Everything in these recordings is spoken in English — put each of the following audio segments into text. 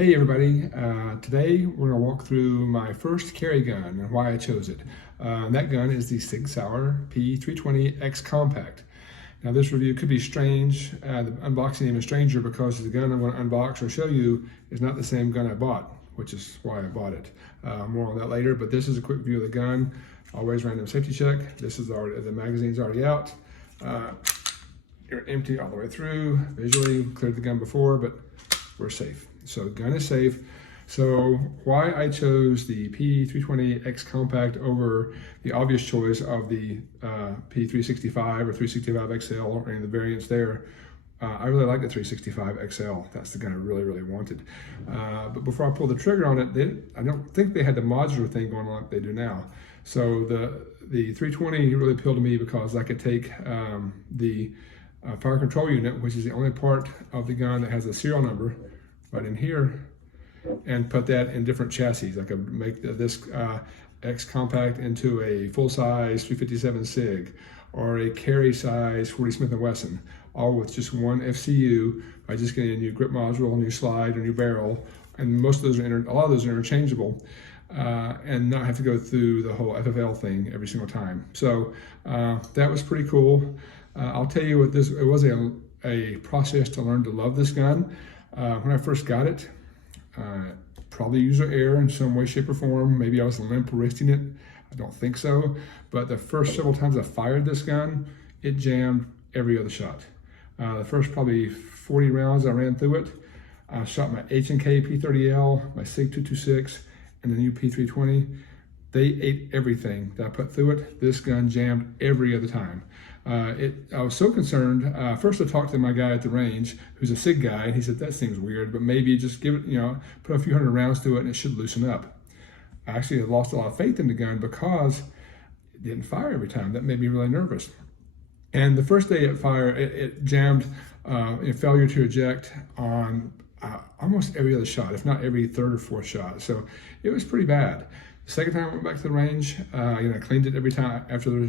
Hey everybody, today we're going to walk through my first carry gun and why I chose it. That gun is the Sig Sauer P320 X Compact. Now this review could be strange, the unboxing even stranger because the gun I'm going to unbox or show you is not the same gun I bought, which is why I bought it. More on that later, but this is a quick view of the gun. Always random safety check. This is already, the magazine's already out. You're empty all the way through. Visually cleared the gun before, but we're safe. So the gun is safe. So why I chose the P320 X Compact over the obvious choice of the P365 or 365 XL or any of the variants there. I really like the 365 XL. That's the gun I really wanted. But before I pulled the trigger on it, I don't think they had the modular thing going on like they do now. So the 320 really appealed to me because I could take the fire control unit, which is the only part of the gun that has a serial number right in here, and put that in different chassis. I could make this X Compact into a full-size 357 Sig or a carry size 40 Smith & Wesson, all with just one FCU by just getting a new grip module, a new slide, a new barrel, and most of those are a lot of those are interchangeable, and not have to go through the whole FFL thing every single time. So that was pretty cool. I'll tell you what, it was a process to learn to love this gun. When I first got it, probably user error in some way, shape, or form. Maybe I was limp wristing it. I don't think so. But the first several times I fired this gun, it jammed every other shot. The first probably 40 rounds I ran through it. I shot my H&K P30L, my Sig 226, and the new P320. They ate everything that I put through it. This gun jammed every other time. I was so concerned. First I talked to my guy at the range, who's a Sig guy, and he said, that seems weird, but maybe just give it, put a few hundred rounds through it and it should loosen up. I actually lost a lot of faith in the gun because it didn't fire every time. That made me really nervous. And the first day it fired, it jammed in failure to eject on almost every other shot, if not every third or fourth shot. So it was pretty bad. The second time I went back to the range, I cleaned it every time after the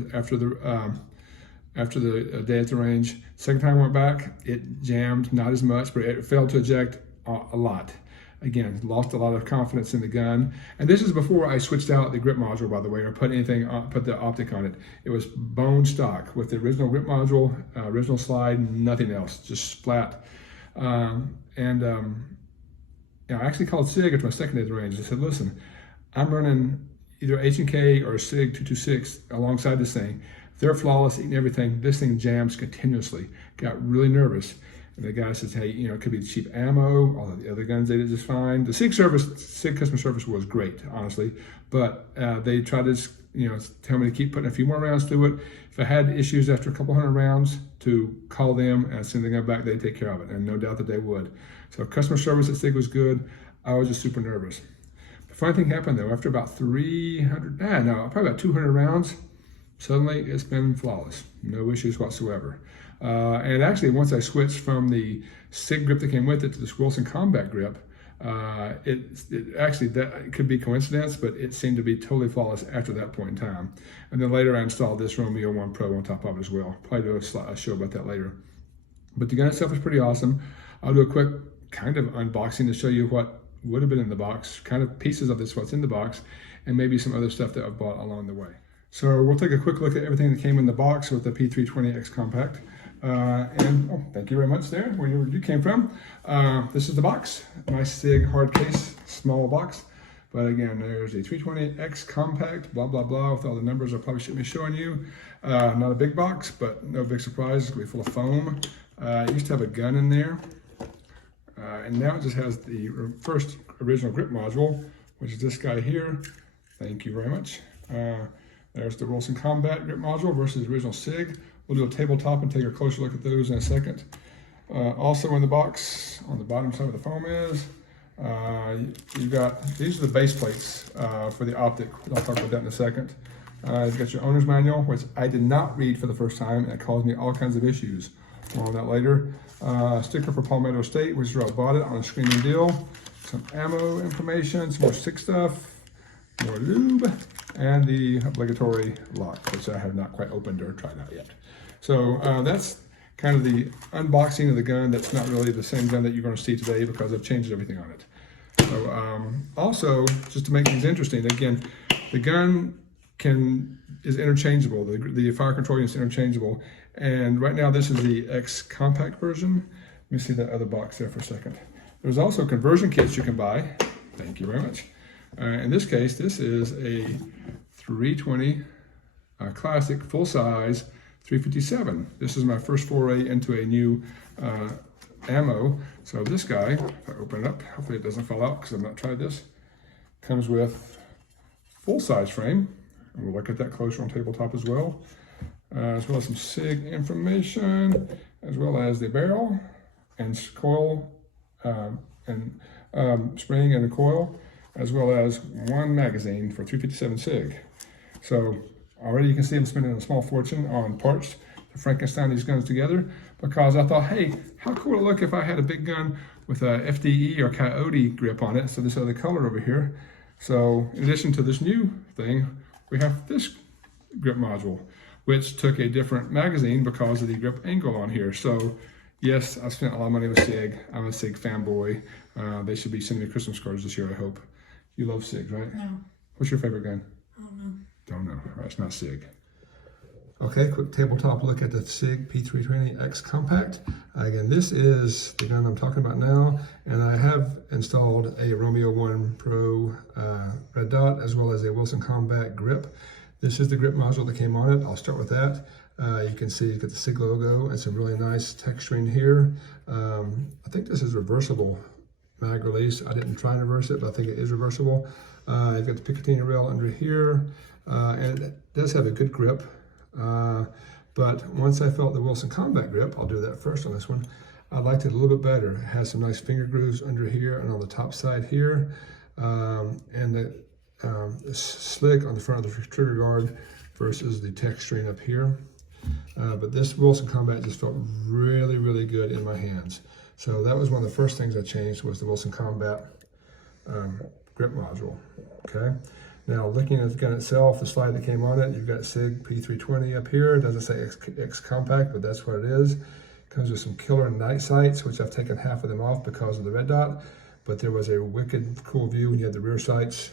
day at the range. Second time I went back, it jammed, not as much, but it failed to eject a lot. Again, lost a lot of confidence in the gun. And this is before I switched out the grip module, by the way, or put the optic on it. It was bone stock with the original grip module, original slide, nothing else, just flat. I actually called Sig after my second day at the range. I said, listen, I'm running either H&K or Sig 226 alongside this thing. They're flawless, eating everything. This thing jams continuously. Got really nervous. And the guy says, hey, it could be cheap ammo. All of the other guns they did just fine. The Sig customer service was great, honestly. But they tried to, tell me to keep putting a few more rounds through it. If I had issues after a couple hundred rounds, to call them and send the gun back, they'd take care of it. And no doubt that they would. So customer service at Sig was good. I was just super nervous. The funny thing happened though, after about probably about 200 rounds, suddenly it's been flawless, no issues whatsoever. And actually, once I switched from the Sig grip that came with it to the Wilson Combat grip, it could be coincidence, but it seemed to be totally flawless after that point in time. And then later I installed this Romeo 1 Pro on top of it as well. Probably do a show about that later. But the gun itself is pretty awesome. I'll do a quick kind of unboxing to show you what would have been in the box, kind of pieces of this, what's in the box, and maybe some other stuff that I've bought along the way. So we'll take a quick look at everything that came in the box with the P320 X Compact. Thank you very much there, where you came from. This is the box, nice Sig hard case, small box. But again, there's a 320 X Compact, blah, blah, blah, with all the numbers I probably shouldn't be showing you. Not a big box, but no big surprise, it's gonna be full of foam. It used to have a gun in there. And now it just has the first original grip module, which is this guy here. Thank you very much. There's the Wilson Combat grip module versus the original Sig. We'll do a tabletop and take a closer look at those in a second. Also in the box, on the bottom side of the foam is, you've got, these are the base plates for the optic. I'll talk about that in a second. You've got your owner's manual, which I did not read for the first time, and it caused me all kinds of issues. More on that later. Sticker for Palmetto State, which is where I bought it on a screaming deal. Some ammo information, some more Sig stuff, more lube, and the obligatory lock, which I have not quite opened or tried out yet. So that's kind of the unboxing of the gun. That's not really the same gun that you're going to see today because I've changed everything on it. So also, just to make things interesting, again, the gun is interchangeable. The fire control unit is interchangeable. And right now, this is the X compact version. Let me see that other box there for a second. There's also conversion kits you can buy. Thank you very much. In this case, this is a 320 classic full-size 357. This is my first foray into a new ammo. So this guy, if I open it up, hopefully it doesn't fall out because I've not tried this, comes with full-size frame. And we'll look at that closer on tabletop as well as some SIG information, as well as the barrel and coil spring and the coil, as well as one magazine for 357 SIG. So already you can see I'm spending a small fortune on parts to Frankenstein these guns together, because I thought, hey, how cool would it look if I had a big gun with a FDE or Coyote grip on it, so this other color over here. So in addition to this new thing, we have this grip module, which took a different magazine because of the grip angle on here. So yes, I spent a lot of money with SIG. I'm a SIG fanboy. They should be sending me Christmas cards this year, I hope. You love SIG, right? No. What's your favorite gun? I don't know. Don't know. All right, it's not SIG. Okay, quick tabletop look at the Sig P320 X Compact. Again, this is the gun I'm talking about now, and I have installed a Romeo 1 Pro red dot, as well as a Wilson Combat grip. This is the grip module that came on it. I'll start with that. You can see you've got the SIG logo and some really nice texturing here. I think this is reversible mag release. I didn't try and reverse it, but I think it is reversible. You've got the Picatinny rail under here, and it does have a good grip. But once I felt the Wilson Combat grip, I'll do that first on this one, I liked it a little bit better. It has some nice finger grooves under here and on the top side here, and the slick on the front of the trigger guard versus the texturing up here. But this Wilson Combat just felt really, really good in my hands. So that was one of the first things I changed, was the Wilson Combat grip module. Okay. Now, looking at the gun itself, the slide that came on it, you've got Sig P320 up here. It doesn't say X Compact, but that's what it is. It comes with some killer night sights, which I've taken half of them off because of the red dot. But there was a wicked cool view when you had the rear sights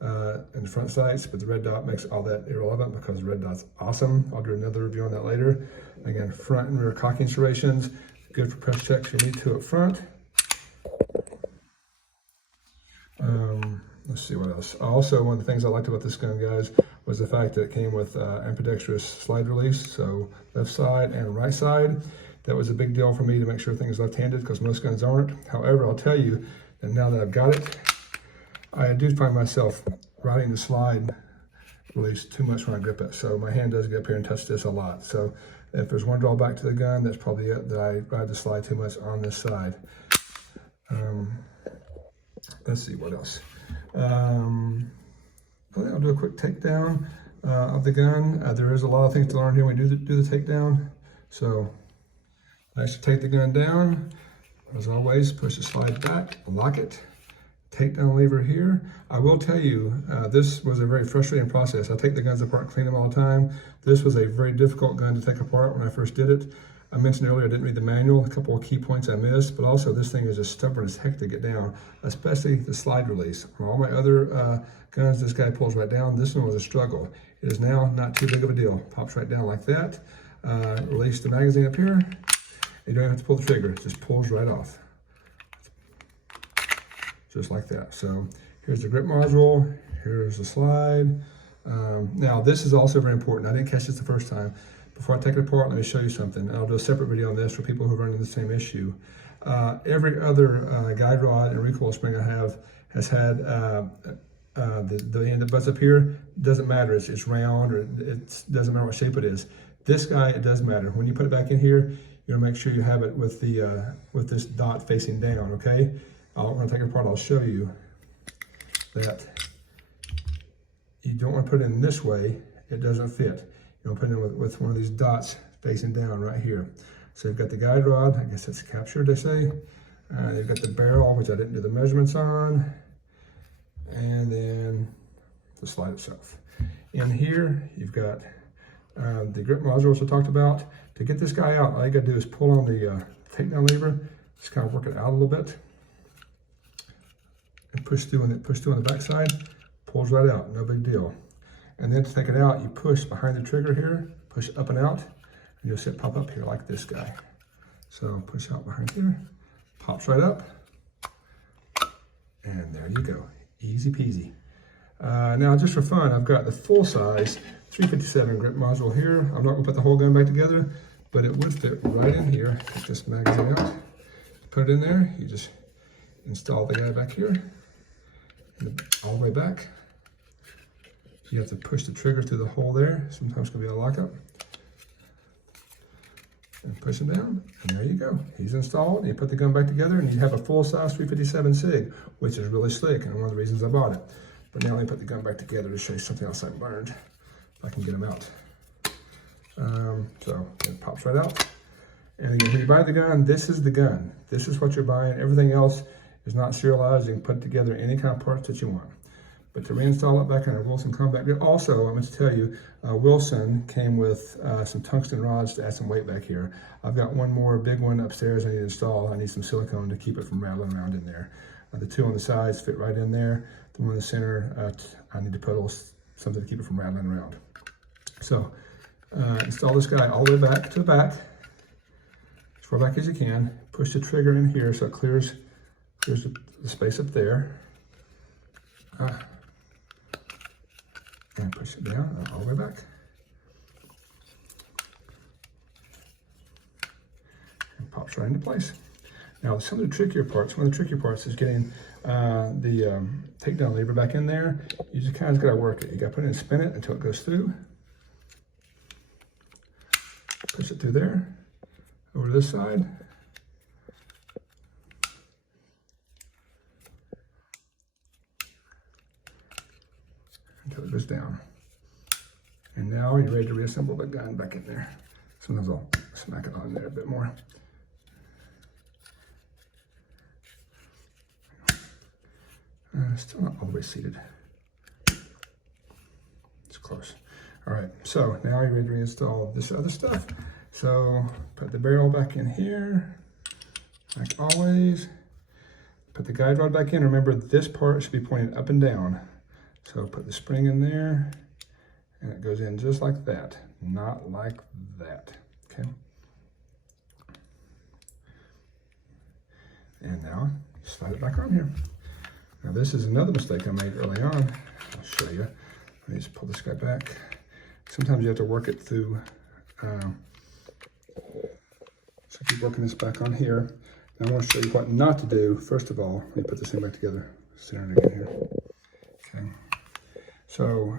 and the front sights, but the red dot makes all that irrelevant because the red dot's awesome. I'll do another review on that later. Again, front and rear cocking serrations, good for press checks if you need to up front. Let's see what else. Also, one of the things I liked about this gun, guys, was the fact that it came with ambidextrous slide release, so left side and right side. That was a big deal for me to make sure things left-handed, because most guns aren't. However, I'll tell you that now that I've got it, I do find myself riding the slide release too much when I grip it. So my hand does get up here and touch this a lot. So if there's one drawback to the gun, that's probably it, that I ride the slide too much on this side. Let's see what else. I'll do a quick takedown of the gun. There is a lot of things to learn here when we do the takedown. So I should take the gun down. As always, push the slide back, lock it, takedown lever here. I will tell you, this was a very frustrating process. I take the guns apart and clean them all the time. This was a very difficult gun to take apart when I first did it. I mentioned earlier I didn't read the manual, a couple of key points I missed, but also this thing is just stubborn as heck to get down, especially the slide release. On all my other guns, this guy pulls right down. This one was a struggle. It is now not too big of a deal. Pops right down like that. Release the magazine up here. You don't have to pull the trigger, it just pulls right off. Just like that. So here's the grip module, here's the slide. Now this is also very important. I didn't catch this the first time. Before I take it apart, let me show you something. I'll do a separate video on this for people who are running the same issue. Every other guide rod and recoil spring I have has had the end that butts up here. Doesn't matter, it's round, or it doesn't matter what shape it is. This guy, it does matter. When you put it back in here, you want to make sure you have it with the with this dot facing down, okay? When I take it apart, I'll show you that you don't want to put it in this way. It doesn't fit. You want to put it in with one of these dots facing down right here. So you've got the guide rod, I guess it's captured, they say. You've got the barrel, which I didn't do the measurements on. And then the slide itself. In here, you've got the grip module, which I talked about. To get this guy out, all you got to do is pull on the takedown lever, just kind of work it out a little bit. and push through on the back side, pulls right out, no big deal. And then to take it out, you push behind the trigger here, push up and out, and you'll see it pop up here like this guy. So push out behind here, pops right up, and there you go, easy peasy. Now just for fun, I've got the full size 357 grip module here. I'm not gonna put the whole gun back together, but it would fit right in here. Take this magazine out, put it in there, you just install the guy back here, and all the way back. You have to push the trigger through the hole there. Sometimes it can be a lockup. And push him down, and there you go. He's installed. You put the gun back together, and you have a full-size 357 Sig, which is really slick, and one of the reasons I bought it. But now let me put the gun back together to show you something else I learned. If I can get him out. So it pops right out. And again, when you buy the gun, this is the gun. This is what you're buying. Everything else is not serialized. You can put together any kind of parts that you want. But to reinstall it back on a Wilson compact, also, I meant to tell you, Wilson came with some tungsten rods to add some weight back here. I've got one more big one upstairs I need to install. I need some silicone to keep it from rattling around in there. The two on the sides fit right in there. The one in the center, I need to put a little something to keep it from rattling around. So install this guy all the way back to the back, as far back as you can. Push the trigger in here so it clears the space up there. And push it down all the way back. And pops right into place. Now some of the trickier parts, one of the trickier parts is getting the takedown lever back in there. You just kind of got to work it. You got to put it in and spin it until it goes through. Push it through there, over to this side. Until it goes down. And now you're ready to reassemble the gun back in there. Sometimes I'll smack it on there a bit more. Still not all the way seated. It's close. All right, so now you're ready to reinstall this other stuff. So put the barrel back in here, like always. Put the guide rod back in. Remember, this part should be pointing up and down. So put the spring in there, and it goes in just like that, not like that, okay? And now slide it back on here. Now this is another mistake I made early on. I'll show you. Let me just pull this guy back. Sometimes you have to work it through. So keep working this back on here. Now I want to show you what not to do. First of all, let me put this thing back together. Center it again here. Okay. So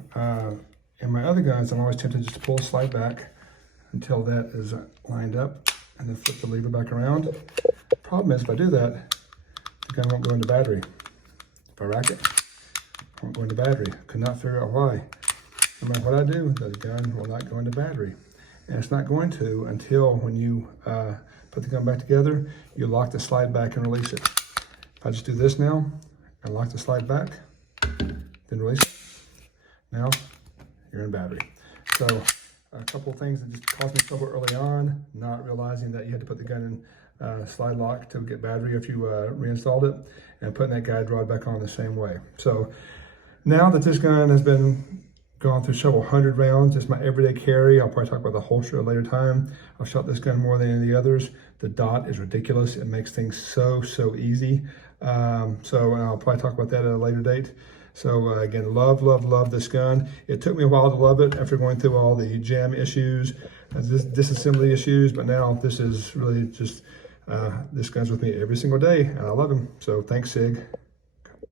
in my other guns, I'm always tempted just to pull the slide back until that is lined up, and then flip the lever back around. The problem is, if I do that, the gun won't go into battery. If I rack it, it won't go into battery. Could not figure out why. No matter what I do, the gun will not go into battery. And it's not going to until when you put the gun back together, you lock the slide back and release it. If I just do this now, and lock the slide back, then release it, now you're in battery. So a couple of things that just caused me trouble early on, not realizing that you had to put the gun in slide lock to get battery if you reinstalled it, and putting that guide rod back on the same way. So now that this gun has been gone through several hundred rounds, it's my everyday carry. I'll probably talk about the holster at a later time. I've shot this gun more than any of the others. The dot is ridiculous. It makes things so easy. So I'll probably talk about that at a later date. So again, love this gun. It took me a while to love it after going through all the jam issues, disassembly issues, but now this is really just, this gun's with me every single day, and I love him. So thanks, Sig.